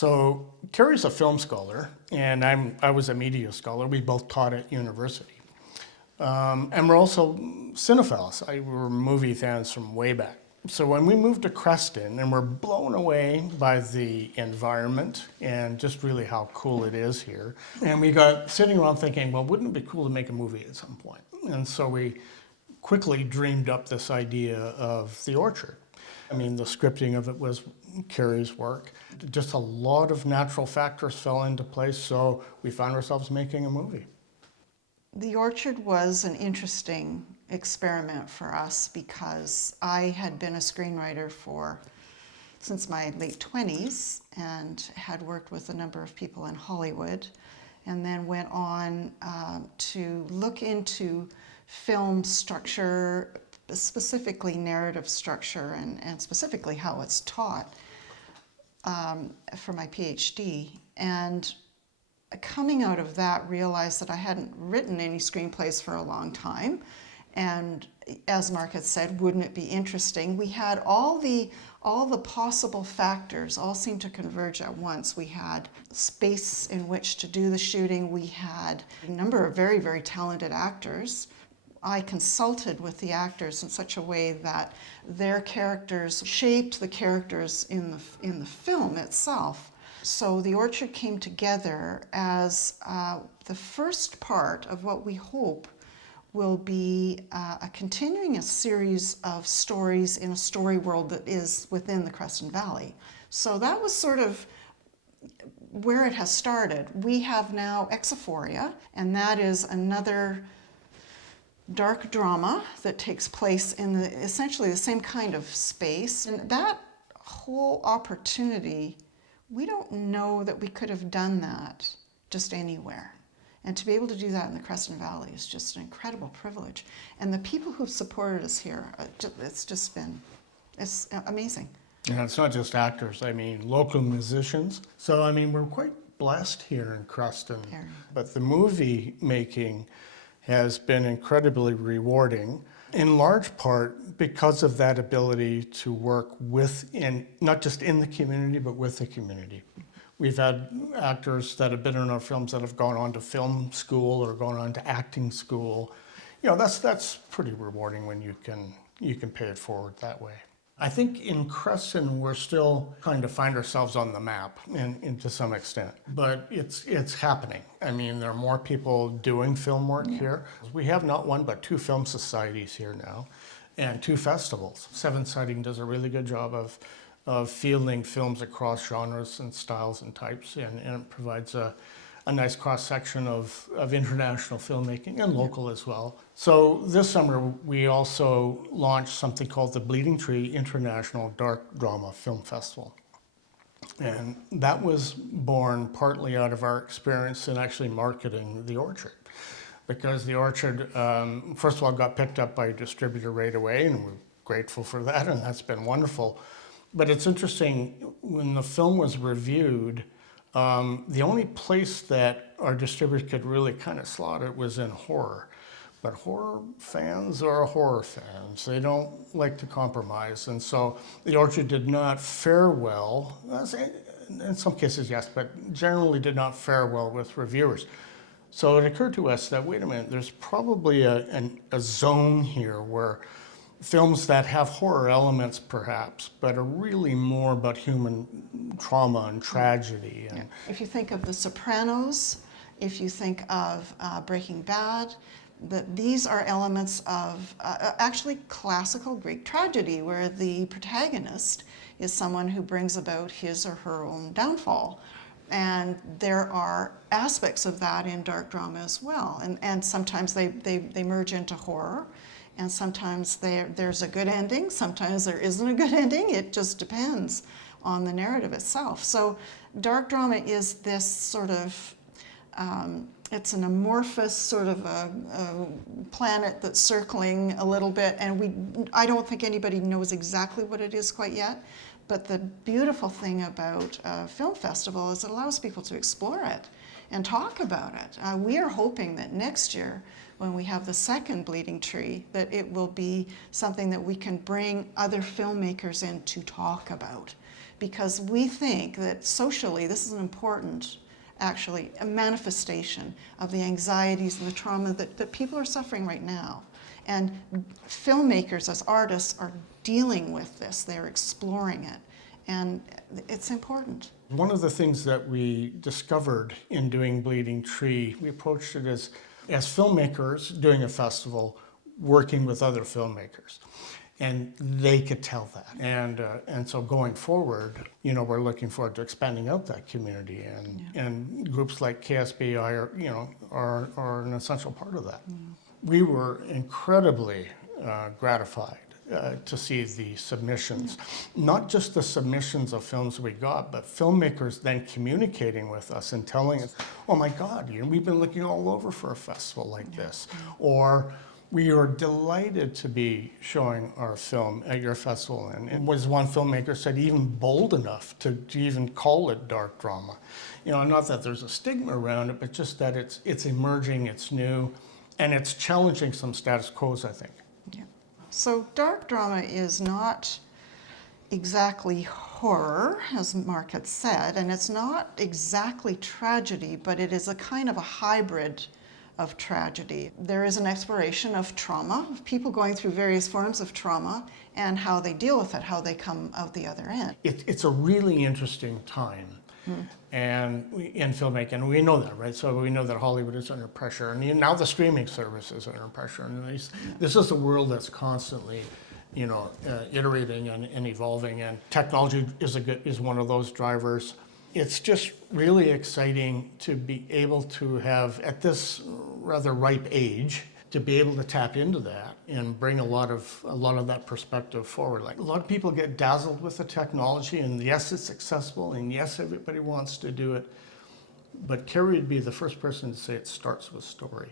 So Kerry's a film scholar, and I was a media scholar. We both taught at university. And we're also cinephiles. We're movie fans from way back. So when we moved to Creston, and we're blown away by the environment and just really how cool it is here. And we got sitting around thinking, well, wouldn't it be cool to make a movie at some point? And so we quickly dreamed up this idea of The Orchard. I mean, the scripting of it was Kerry's work. Just a lot of natural factors fell into place, so we found ourselves making a movie. The Orchard was an interesting experiment for us because I had been a screenwriter since my late 20s and had worked with a number of people in Hollywood, and then went on to look into film structure, specifically narrative structure, and specifically how it's taught for my PhD. And coming out of that, realized that I hadn't written any screenplays for a long time. And as Mark had said, wouldn't it be interesting? We had all the possible factors all seemed to converge at once. We had space in which to do the shooting. We had a number of very, very talented actors. I consulted with the actors in such a way that their characters shaped the characters in the film itself. So The Orchard came together as the first part of what we hope will be continuing a series of stories in a story world that is within the Creston Valley. So that was sort of where it has started. We have now Exophoria, and that is another dark drama that takes place in essentially the same kind of space. And that whole opportunity, we don't know that we could have done that just anywhere. And to be able to do that in the Creston Valley is just an incredible privilege. And the people who've supported us here, it's amazing. And it's not just actors, I mean, local musicians. So, I mean, we're quite blessed here in Creston. Here. But the movie making has been incredibly rewarding, in large part because of that ability to work not just in the community, but with the community. We've had actors that have been in our films that have gone on to film school or gone on to acting school. You know, that's pretty rewarding when you can pay it forward that way. I think in Creston, we're still trying to find ourselves on the map, and to some extent, but it's happening. I mean, there are more people doing film work here. We have not one, but 2 film societies here now, and 2 festivals. Seven Sighting does a really good job of fielding films across genres and styles and types, and it provides a nice cross-section of international filmmaking and local as well. So this summer, we also launched something called the Bleeding Tree International Dark Drama Film Festival. And that was born partly out of our experience in actually marketing The Orchard. Because The Orchard, first of all, got picked up by a distributor right away, and we're grateful for that, and that's been wonderful. But it's interesting, when the film was reviewed, the only place that our distributor could really kind of slot it was in horror. But horror fans are horror fans. They don't like to compromise. And so The Orchard did not fare well. In some cases, yes, but generally did not fare well with reviewers. So it occurred to us that, wait a minute, there's probably a zone here where films that have horror elements perhaps, but are really more about human trauma and tragedy. And if you think of The Sopranos, if you think of Breaking Bad, these are elements of actually classical Greek tragedy, where the protagonist is someone who brings about his or her own downfall. And there are aspects of that in dark drama as well. And sometimes they merge into horror. And sometimes there's a good ending, sometimes there isn't a good ending. It just depends on the narrative itself. So dark drama is this sort of, it's an amorphous sort of a planet that's circling a little bit, and I don't think anybody knows exactly what it is quite yet. But the beautiful thing about a film festival is it allows people to explore it and talk about it. We are hoping that next year, when we have the second Bleeding Tree, that it will be something that we can bring other filmmakers in to talk about. because we think that socially this is an important, actually, a manifestation of the anxieties and the trauma that people are suffering right now. And filmmakers as artists are dealing with this, they're exploring it, and it's important. One of the things that we discovered in doing Bleeding Tree, we approached it as filmmakers doing a festival, working with other filmmakers. And they could tell that. And so going forward, we're looking forward to expanding out that community, and groups like KSBI are an essential part of that. We were incredibly gratified to see the submissions, not just the submissions of films we got, but filmmakers then communicating with us and telling us, oh my God, we've been looking all over for a festival like this. Or we are delighted to be showing our film at your festival. And it was one filmmaker said, even bold enough to even call it dark drama. Not that there's a stigma around it, but just that it's emerging, it's new, and it's challenging some status quos, I think. Yeah. So dark drama is not exactly horror, as Mark had said, and it's not exactly tragedy, but it is a kind of a hybrid of tragedy. There is an exploration of trauma, of people going through various forms of trauma, and how they deal with it, how they come out the other end. It's a really interesting time. And in filmmaking, we know that, right? So we know that Hollywood is under pressure, and now the streaming services are under pressure. And this is a world that's constantly, iterating and evolving. And technology is one of those drivers. It's just really exciting to be able to have, at this rather ripe age, to be able to tap into that and bring a lot of that perspective forward. Like, a lot of people get dazzled with the technology, and yes, it's accessible, and yes, everybody wants to do it. But Kerry would be the first person to say it starts with story.